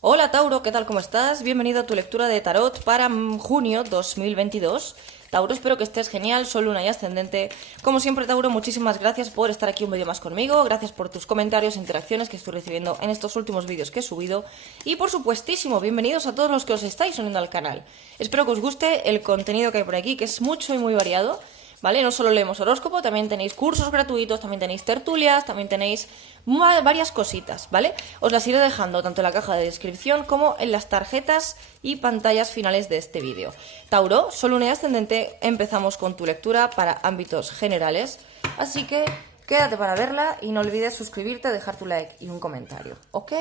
Hola Tauro, ¿qué tal? ¿Cómo estás? Bienvenido a tu lectura de tarot para junio 2022. Tauro, espero que estés genial, Sol, Luna y Ascendente. Como siempre, Tauro, muchísimas gracias por estar aquí un vídeo más conmigo. Gracias por tus comentarios e interacciones que estoy recibiendo en estos últimos vídeos que he subido. Y por supuestísimo, bienvenidos a todos los que os estáis uniendo al canal. Espero que os guste el contenido que hay por aquí, que es mucho y muy variado. ¿Vale? No solo leemos horóscopo, también tenéis cursos gratuitos, también tenéis tertulias, también tenéis varias cositas, ¿vale? Os las iré dejando tanto en la caja de descripción como en las tarjetas y pantallas finales de este vídeo. Tauro, Sol, Luna y Ascendente, empezamos con tu lectura para ámbitos generales, así que quédate para verla y no olvides suscribirte, dejar tu like y un comentario, ¿ok?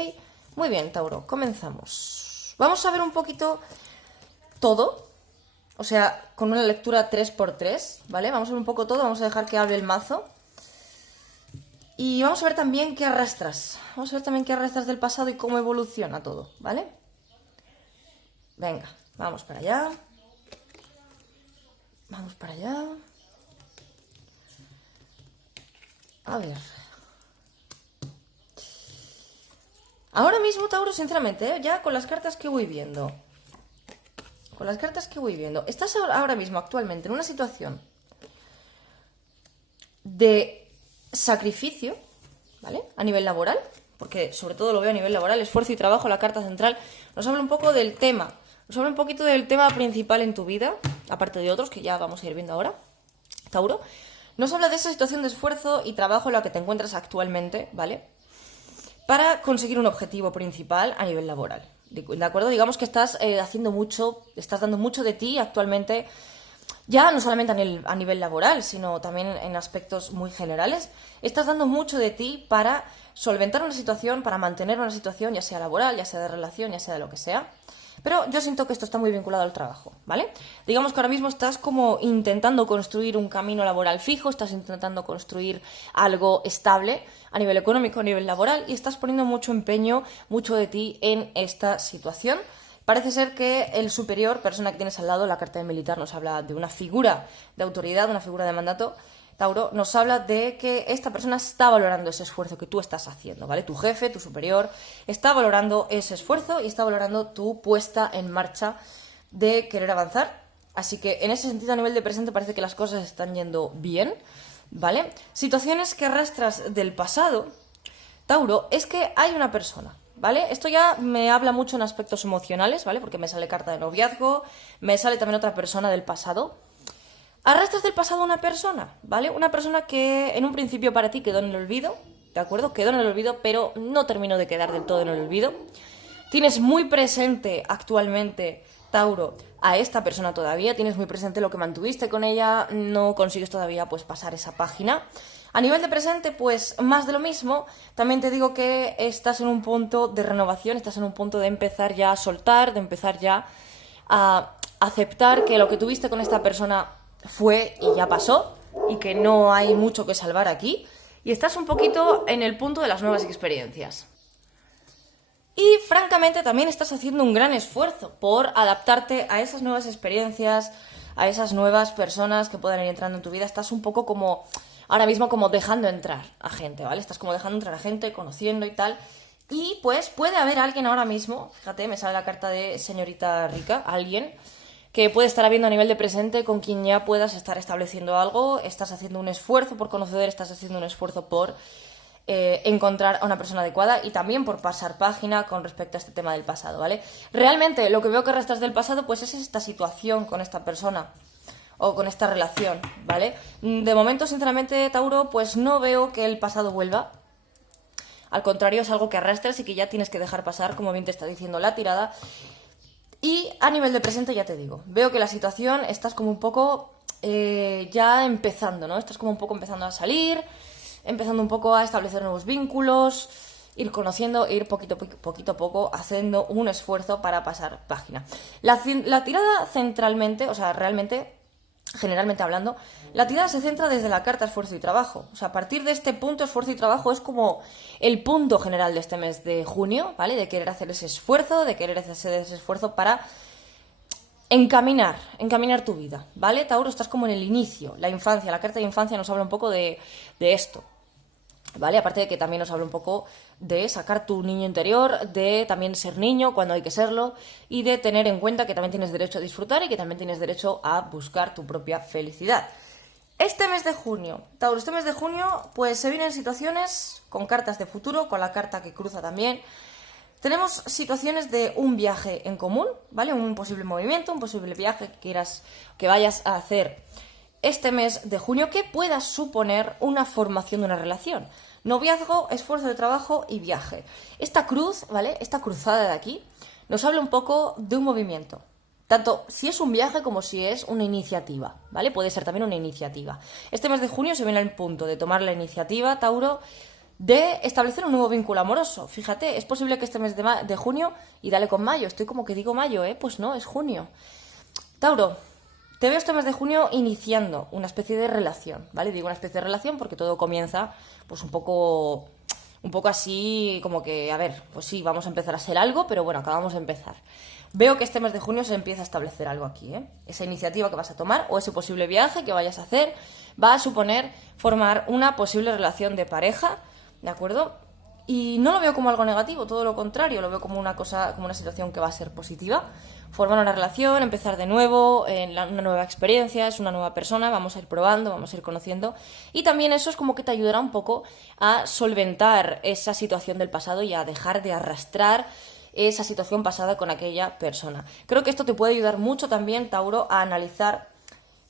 Muy bien, Tauro, comenzamos. Vamos a ver un poquito todo. O sea, con una lectura 3×3, ¿vale? Vamos a ver un poco todo, vamos a dejar que hable el mazo. Y vamos a ver también qué arrastras. Vamos a ver también qué arrastras del pasado y cómo evoluciona todo, ¿vale? Venga, vamos para allá. Vamos para allá. A ver. Ahora mismo, Tauro, sinceramente, ya con las cartas que voy viendo... Estás ahora mismo, actualmente, en una situación de sacrificio, ¿vale? A nivel laboral, porque sobre todo lo veo a nivel laboral, esfuerzo y trabajo, la carta central. Nos habla un poco del tema, nos habla un poquito del tema principal en tu vida, aparte de otros que ya vamos a ir viendo ahora, Tauro. Nos habla de esa situación de esfuerzo y trabajo en la que te encuentras actualmente, ¿vale? Para conseguir un objetivo principal a nivel laboral. ¿De acuerdo? Digamos que estás haciendo mucho, estás dando mucho de ti actualmente, ya no solamente a nivel laboral, sino también en aspectos muy generales. Estás dando mucho de ti para solventar una situación, para mantener una situación, ya sea laboral, ya sea de relación, ya sea de lo que sea. Pero yo siento que esto está muy vinculado al trabajo, ¿vale? Digamos que ahora mismo estás como intentando construir un camino laboral fijo, estás intentando construir algo estable a nivel económico, a nivel laboral, y estás poniendo mucho empeño, mucho de ti en esta situación. Parece ser que el superior, persona que tienes al lado, la carta de militar nos habla de una figura de autoridad, una figura de mandato. Tauro, nos habla de que esta persona está valorando ese esfuerzo que tú estás haciendo, ¿vale? Tu jefe, tu superior, está valorando ese esfuerzo y está valorando tu puesta en marcha de querer avanzar. Así que en ese sentido, a nivel de presente, parece que las cosas están yendo bien, ¿vale? Situaciones que arrastras del pasado, Tauro, es que hay una persona, ¿vale? Esto ya me habla mucho en aspectos emocionales, ¿vale? Porque me sale carta de noviazgo, me sale también otra persona del pasado. Arrastras del pasado a una persona, ¿vale? Una persona que en un principio para ti quedó en el olvido, ¿de acuerdo? Quedó en el olvido, pero no terminó de quedar del todo en el olvido. Tienes muy presente actualmente, Tauro, a esta persona todavía, tienes muy presente lo que mantuviste con ella, no consigues todavía pues pasar esa página. A nivel de presente, pues más de lo mismo. También te digo que estás en un punto de renovación, estás en un punto de empezar ya a soltar, de empezar ya a aceptar que lo que tuviste con esta persona fue y ya pasó, y que no hay mucho que salvar aquí, y estás un poquito en el punto de las nuevas experiencias. Y francamente también estás haciendo un gran esfuerzo por adaptarte a esas nuevas experiencias, a esas nuevas personas que puedan ir entrando en tu vida. Estás un poco como, ahora mismo como dejando entrar a gente, ¿vale? Estás como dejando entrar a gente, conociendo y tal. Y pues puede haber alguien ahora mismo, fíjate, me sale la carta de señorita rica, alguien que puede estar habiendo a nivel de presente con quien ya puedas estar estableciendo algo, estás haciendo un esfuerzo por conocer, estás haciendo un esfuerzo por encontrar a una persona adecuada y también por pasar página con respecto a este tema del pasado, ¿vale? Realmente lo que veo que arrastras del pasado pues es esta situación con esta persona o con esta relación, ¿vale? De momento, sinceramente, Tauro, pues no veo que el pasado vuelva. Al contrario, es algo que arrastras y que ya tienes que dejar pasar, como bien te está diciendo la tirada. Y a nivel de presente, ya te digo, veo que la situación estás como un poco ya empezando, ¿no? Estás como un poco empezando a salir, empezando un poco a establecer nuevos vínculos, ir conociendo, ir poquito a poco haciendo un esfuerzo para pasar página. La tirada centralmente, o sea, realmente, generalmente hablando, la tirada se centra desde la carta esfuerzo y trabajo. O sea, a partir de este punto, esfuerzo y trabajo es como el punto general de este mes de junio, ¿vale? De querer hacer ese esfuerzo, de querer hacer ese esfuerzo para encaminar tu vida, ¿vale? Tauro, estás como en el inicio, la infancia, la carta de infancia nos habla un poco de esto. ¿vale? Aparte de que también nos habla un poco de sacar tu niño interior, de también ser niño cuando hay que serlo y de tener en cuenta que también tienes derecho a disfrutar y que también tienes derecho a buscar tu propia felicidad. Este mes de junio, Tauro, este mes de junio pues se vienen situaciones con cartas de futuro, con la carta que cruza también. Tenemos situaciones de un viaje en común, ¿vale? Un posible movimiento, un posible viaje que vayas a hacer este mes de junio que pueda suponer una formación de una relación. Noviazgo, esfuerzo de trabajo y viaje. Esta cruz, ¿vale? Esta cruzada de aquí nos habla un poco de un movimiento. Tanto si es un viaje como si es una iniciativa, ¿vale? Puede ser también una iniciativa. Este mes de junio se viene al punto de tomar la iniciativa, Tauro, de establecer un nuevo vínculo amoroso. Fíjate, es posible que este mes de junio, y dale con mayo, estoy como que digo mayo, pues no, es junio. Tauro, te veo este mes de junio iniciando una especie de relación, ¿vale? Digo una especie de relación porque todo comienza pues un poco así como que, a ver, pues sí, vamos a empezar a ser algo, pero bueno, acabamos de empezar. Veo que este mes de junio se empieza a establecer algo aquí, ¿eh? Esa iniciativa que vas a tomar o ese posible viaje que vayas a hacer va a suponer formar una posible relación de pareja, ¿de acuerdo? Y no lo veo como algo negativo, todo lo contrario, lo veo como una cosa, como una situación que va a ser positiva. Formar una relación, empezar de nuevo, una nueva experiencia, es una nueva persona, vamos a ir probando, vamos a ir conociendo. Y también eso es como que te ayudará un poco a solventar esa situación del pasado y a dejar de arrastrar esa situación pasada con aquella persona. Creo que esto te puede ayudar mucho también, Tauro, a analizar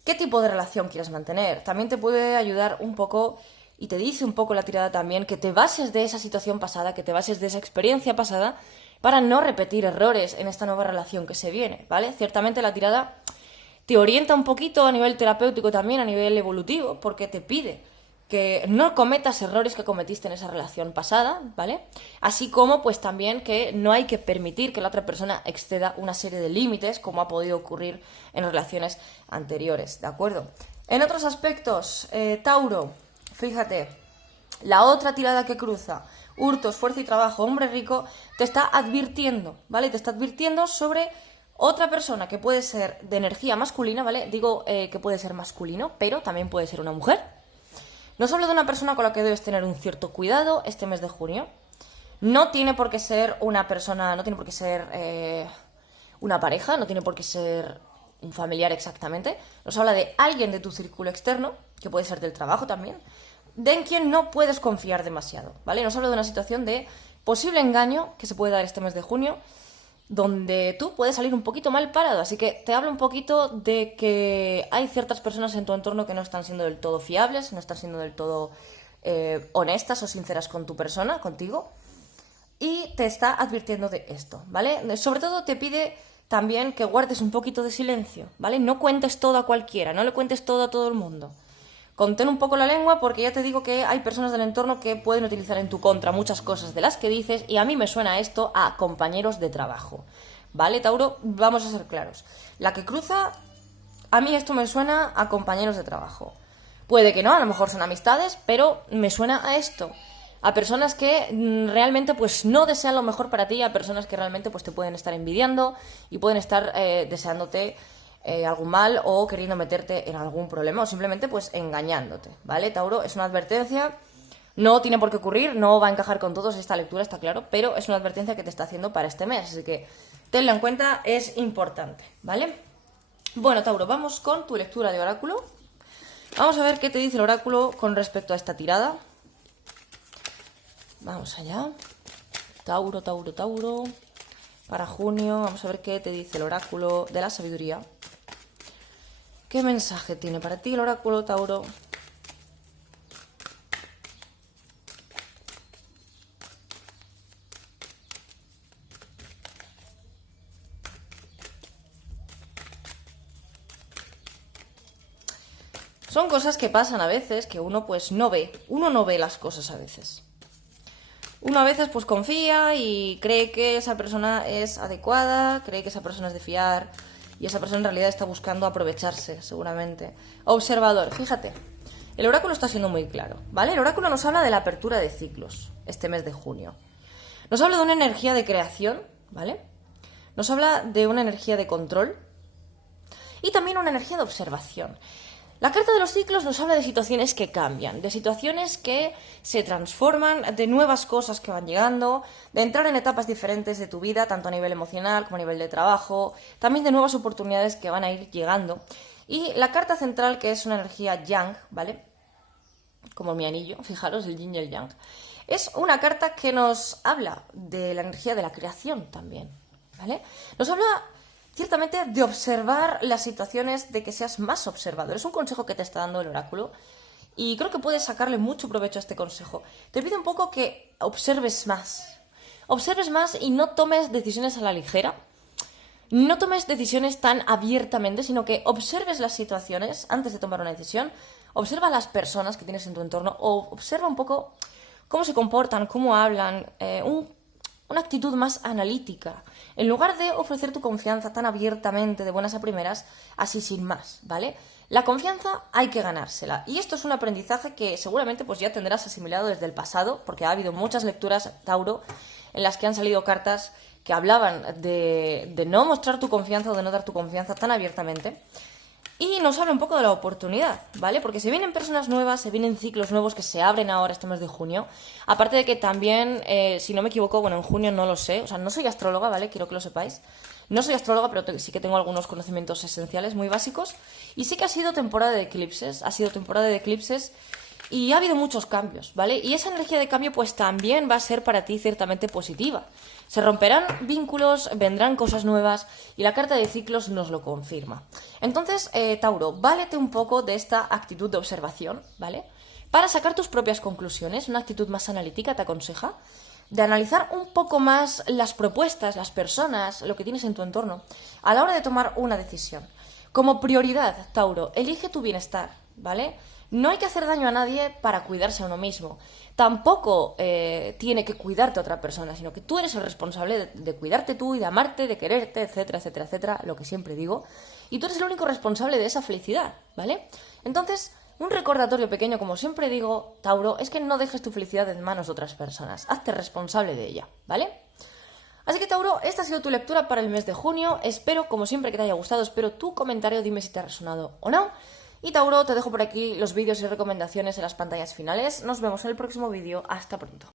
qué tipo de relación quieres mantener. También te puede ayudar un poco, y te dice un poco la tirada también, que te bases de esa situación pasada, que te bases de esa experiencia pasada, para no repetir errores en esta nueva relación que se viene, ¿vale? Ciertamente la tirada te orienta un poquito a nivel terapéutico también, a nivel evolutivo, porque te pide que no cometas errores que cometiste en esa relación pasada, ¿vale? Así como pues también que no hay que permitir que la otra persona exceda una serie de límites, como ha podido ocurrir en relaciones anteriores, ¿de acuerdo? En otros aspectos, Tauro, fíjate, la otra tirada que cruza, hurto, esfuerzo y trabajo, hombre rico, te está advirtiendo, ¿vale? Te está advirtiendo sobre otra persona que puede ser de energía masculina, ¿vale? Digo que puede ser masculino, pero también puede ser una mujer. Nos habla de una persona con la que debes tener un cierto cuidado este mes de junio. No tiene por qué ser una persona, no tiene por qué ser una pareja, no tiene por qué ser un familiar exactamente. Nos habla de alguien de tu círculo externo, que puede ser del trabajo también, de en quien no puedes confiar demasiado, ¿vale? Nos habla de una situación de posible engaño que se puede dar este mes de junio, donde tú puedes salir un poquito mal parado. Así que te hablo un poquito de que hay ciertas personas en tu entorno que no están siendo del todo fiables, no están siendo del todo honestas o sinceras con tu persona, contigo, y te está advirtiendo de esto, ¿vale? Sobre todo te pide también que guardes un poquito de silencio, ¿vale? No cuentes todo a cualquiera, no le cuentes todo a todo el mundo. Contén un poco la lengua porque ya te digo que hay personas del entorno que pueden utilizar en tu contra muchas cosas de las que dices y a mí me suena esto a compañeros de trabajo. ¿Vale, Tauro? Vamos a ser claros. La que cruza, a mí esto me suena a compañeros de trabajo. Puede que no, a lo mejor son amistades, pero me suena a esto. A personas que realmente pues no desean lo mejor para ti, a personas que realmente pues te pueden estar envidiando y pueden estar deseándote algún mal o queriendo meterte en algún problema o simplemente pues engañándote, ¿vale, Tauro? Es una advertencia, no tiene por qué ocurrir, no va a encajar con todos esta lectura, está claro, pero es una advertencia que te está haciendo para este mes, así que tenla en cuenta, es importante, ¿vale? Bueno, Tauro, vamos con tu lectura de oráculo. Vamos a ver qué te dice el oráculo con respecto a esta tirada. Vamos allá. Tauro, Tauro, Tauro. Para junio, vamos a ver qué te dice el oráculo de la sabiduría. ¿Qué mensaje tiene para ti el oráculo, Tauro? Son cosas que pasan a veces que uno pues no ve. Uno no ve las cosas a veces. Uno a veces pues confía y cree que esa persona es adecuada, cree que esa persona es de fiar y esa persona en realidad está buscando aprovecharse, seguramente. Observador, fíjate, el oráculo está siendo muy claro, ¿vale? El oráculo nos habla de la apertura de ciclos este mes de junio. Nos habla de una energía de creación, ¿vale? Nos habla de una energía de control y también una energía de observación. La carta de los ciclos nos habla de situaciones que cambian, de situaciones que se transforman, de nuevas cosas que van llegando, de entrar en etapas diferentes de tu vida, tanto a nivel emocional como a nivel de trabajo, también de nuevas oportunidades que van a ir llegando. Y la carta central, que es una energía yang, ¿vale? Como mi anillo, fijaros, el yin y el yang. Es una carta que nos habla de la energía de la creación también, ¿vale? Nos habla ciertamente de observar las situaciones, de que seas más observador. Es un consejo que te está dando el oráculo y creo que puedes sacarle mucho provecho a este consejo. Te pido un poco que observes más y no tomes decisiones a la ligera. No tomes decisiones tan abiertamente, sino que observes las situaciones antes de tomar una decisión. Observa a las personas que tienes en tu entorno o observa un poco cómo se comportan, cómo hablan, una actitud más analítica, en lugar de ofrecer tu confianza tan abiertamente, de buenas a primeras, así sin más, ¿vale? La confianza hay que ganársela, y esto es un aprendizaje que seguramente pues ya tendrás asimilado desde el pasado, porque ha habido muchas lecturas, Tauro, en las que han salido cartas que hablaban de no mostrar tu confianza o de no dar tu confianza tan abiertamente. Y nos habla un poco de la oportunidad, ¿vale? Porque se vienen personas nuevas, se vienen ciclos nuevos que se abren ahora este mes de junio. Aparte de que también, si no me equivoco, bueno, en junio no lo sé, o sea, no soy astróloga, ¿vale? Quiero que lo sepáis. No soy astróloga, pero sí que tengo algunos conocimientos esenciales muy básicos. Y sí que ha sido temporada de eclipses, y ha habido muchos cambios, ¿vale? Y esa energía de cambio pues también va a ser para ti ciertamente positiva. Se romperán vínculos, vendrán cosas nuevas y la carta de ciclos nos lo confirma. Entonces, Tauro, válete un poco de esta actitud de observación, ¿vale? Para sacar tus propias conclusiones, una actitud más analítica te aconseja, de analizar un poco más las propuestas, las personas, lo que tienes en tu entorno, a la hora de tomar una decisión. Como prioridad, Tauro, elige tu bienestar, ¿vale? No hay que hacer daño a nadie para cuidarse a uno mismo. Tampoco tiene que cuidarte a otra persona, sino que tú eres el responsable de cuidarte tú y de amarte, de quererte, etcétera, etcétera, etcétera, lo que siempre digo. Y tú eres el único responsable de esa felicidad, ¿vale? Entonces, un recordatorio pequeño, como siempre digo, Tauro, es que no dejes tu felicidad en manos de otras personas. Hazte responsable de ella, ¿vale? Así que, Tauro, esta ha sido tu lectura para el mes de junio. Espero, como siempre, que te haya gustado. Espero tu comentario, dime si te ha resonado o no. Y Tauro, te dejo por aquí los vídeos y recomendaciones en las pantallas finales. Nos vemos en el próximo vídeo. Hasta pronto.